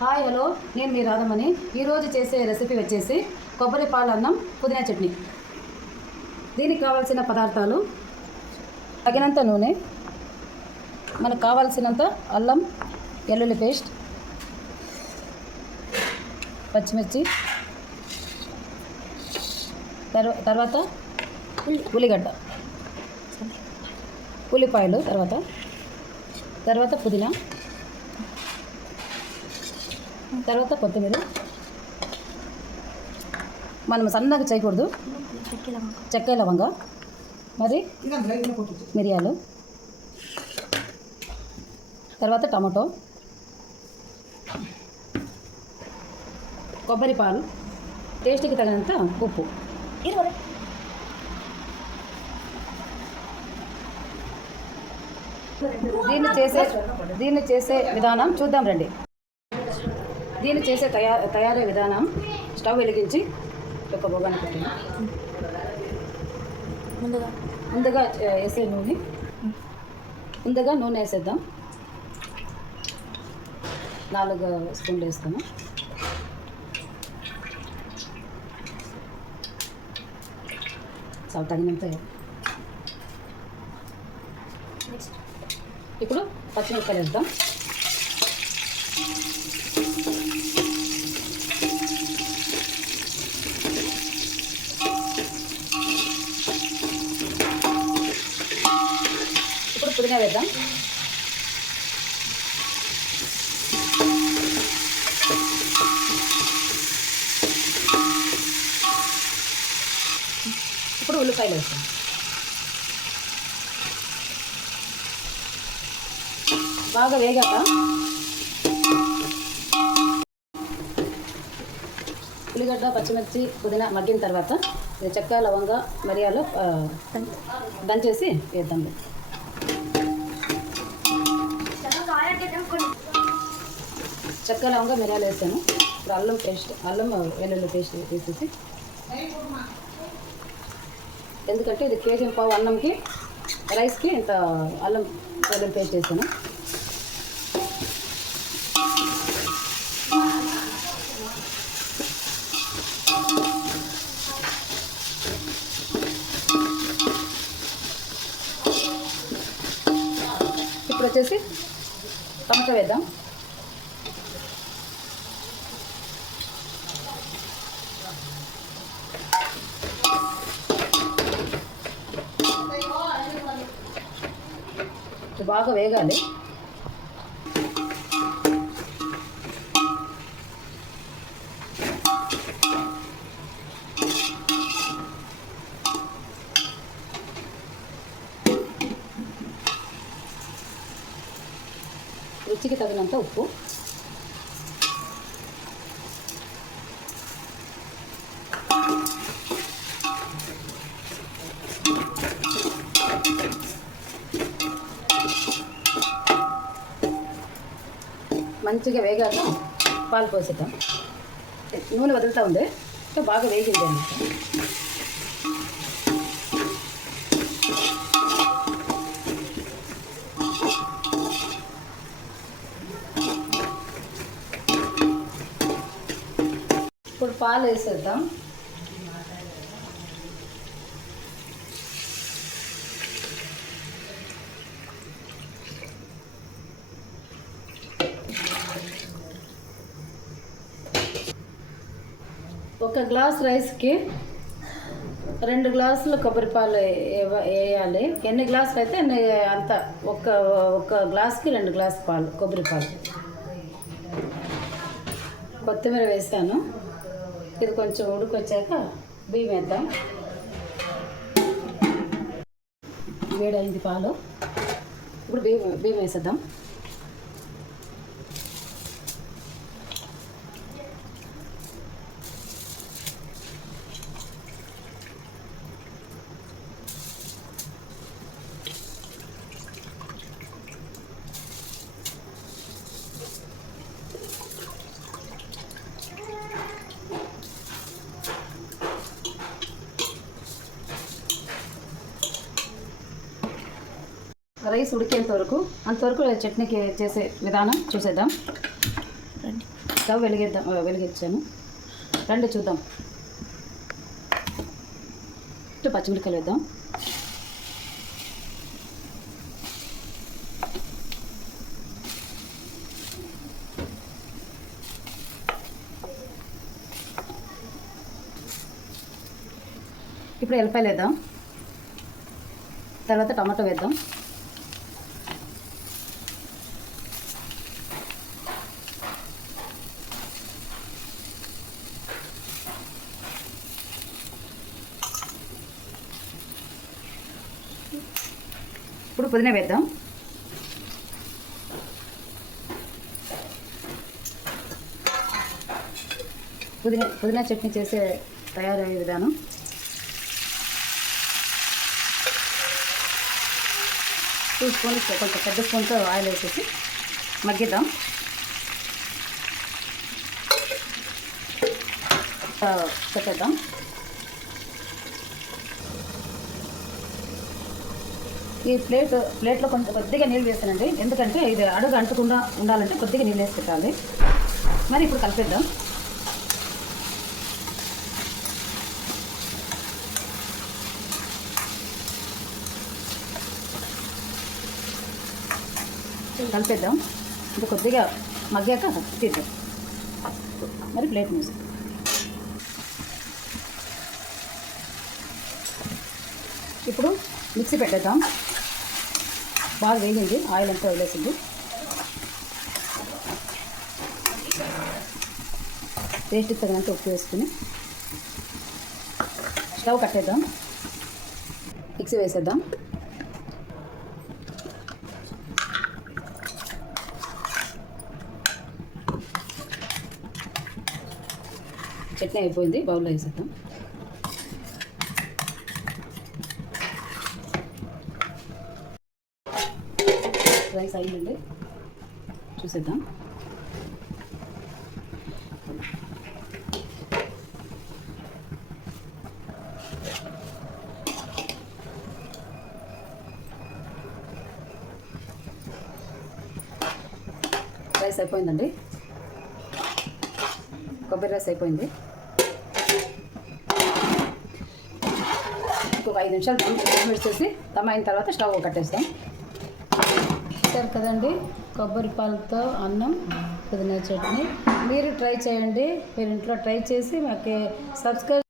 Hi hello, నేను మీ రాధమని. ఈరోజు చేసే రెసిపీ వచ్చేసి కొబ్బరి పాలు అన్నం పుదీనా చట్నీ. దీనికి కావాల్సిన పదార్థాలు: తగినంత నూనె, మనకు కావాల్సినంత అల్లం వెల్లుల్లి పేస్ట్, పచ్చిమిర్చి, తర్వాత ఉల్లిగడ్డ, ఉల్లిపాయలు, తర్వాత పుదీనా, తర్వాత కొత్తిమీర. మనం సన్నగా చేయకూడదు. చెక్క లవంగ, మరి మిరియాలు, తర్వాత టమాటో, కొబ్బరి పాలు, టేస్ట్కి తగినంత ఉప్పు. దీన్ని చేసే విధానం చూద్దాం రండి. దీన్ని చేసే తయారీ విధానం: స్టవ్ వెలిగించి ఒక బొగాన్ని పెట్టి ముందుగా వేసే నూనె వేసేద్దాం. 4 స్పూన్లు వేస్తాము. చాలా తగినంత. ఇప్పుడు పచ్చిమిరపకాయలు వేద్దాం. ఇప్పుడు పుదీనా వేద్దాం. ఇప్పుడు ఉల్లిపాయలు వేస్తాం. బాగా వేగాక ఉల్లిగడ్డ, పచ్చిమిర్చి, పుదీనా మగ్గిన తర్వాత చెక్క, లవంగ, మిరియాలు దంచేసి వేద్దాం. చెక్క, లవంగ, మిరియాలు వేసాను. ఇప్పుడు అల్లం వెల్లుల్లి పేస్ట్ వేసేసి, ఎందుకంటే ఇది కేజీ పావు అన్నంకి, రైస్కి ఇంత అల్లం వెల్లుల్లి పేస్ట్ వేసాను. ఇప్పుడు వచ్చేసి టమాటా వేద్దాం. బాగా వేగాలి. రుచికి తగినంత ఉప్పు, మంచిగా వేగాక పాలు పోసేద్దాం. నూనె వదులుతూ ఉంది, బాగా వేగింది అన్నమాట. ఇప్పుడు పాలు వేసేద్దాం. ఒక గ్లాస్ రైస్కి 2 గ్లాసులు కొబ్బరి పాలు వేయాలి. ఎన్ని గ్లాసులు అయితే అంత. ఒక గ్లాస్కి 2 గ్లాసు పాలు, కొబ్బరి పాలు. కొత్తిమీర వేసాను. ఇది కొంచెం ఉడికొచ్చాక బియ్యం వేద్దాం. వేడైంది పాలు. ఇప్పుడు బియ్యం వేసేద్దాం. రైస్ ఉడికేంత వరకు అంతవరకు చట్నీకి చేసే విధానం చూసేద్దాం. స్టవ్ వెలిగించాను. రండి చూద్దాం. పచ్చిమిరపకాయలు వేద్దాం. ఇప్పుడు ఎల్లిపాయలు వేద్దాం. తర్వాత టమాటో వేద్దాం. ఇప్పుడు పుదీనా వేద్దాం. పుదీనా చట్నీ చేసే తయారయ్యే విధానం. 2 స్పూన్స్ కొంచెం పెద్ద స్పూన్తో ఆయిల్ వేసేసి మగ్గిద్దాం. పెట్టేద్దాం. ఈ ప్లేట్లో కొంచెం కొద్దిగా నీళ్ళు వేస్తానండి, ఎందుకంటే ఇది అడుగు అంటకుండా ఉండాలంటే కొద్దిగా నీళ్ళు వేసి పెట్టాలి. మరి ఇప్పుడు కలిపేద్దాం. కలిపేద్దాం. ఇంకా కొద్దిగా మగ్గాక తీద్దాం. మరి ప్లేట్ మూసి ఇప్పుడు మిక్సీ పెట్టేద్దాం. బాగా వేగింది, ఆయిల్ అంతా వదిలేసింది. టేస్ట్ తగినంత ఉప్పు వేసుకుని స్టవ్ కట్టేద్దాం. మిక్సీ వేసేద్దాం. చట్నీ అయిపోయింది, బౌల్లో వేసేద్దాం. రైస్ అయిందండి, చూసేద్దాం. రైస్ అయిపోయిందండి, కొబ్బరి రైస్ అయిపోయింది. ఇంకొక 5 నిమిషాలు పెడిచేసి దమ్ అయిన తర్వాత స్టవ్ కట్టేస్తాం. చూసారు కదండి, కొబ్బరి పాలతో అన్నం, పుదీనా చట్నీ. మీరు ట్రై చేయండి, మీరు ఇంట్లో ట్రై చేసి మాకు సబ్స్క్రైబ్.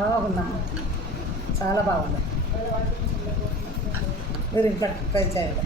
బాగుందమ్మా, చాలా బాగుంది. మీరు ఇంట్లో ట్రై చేయాలి.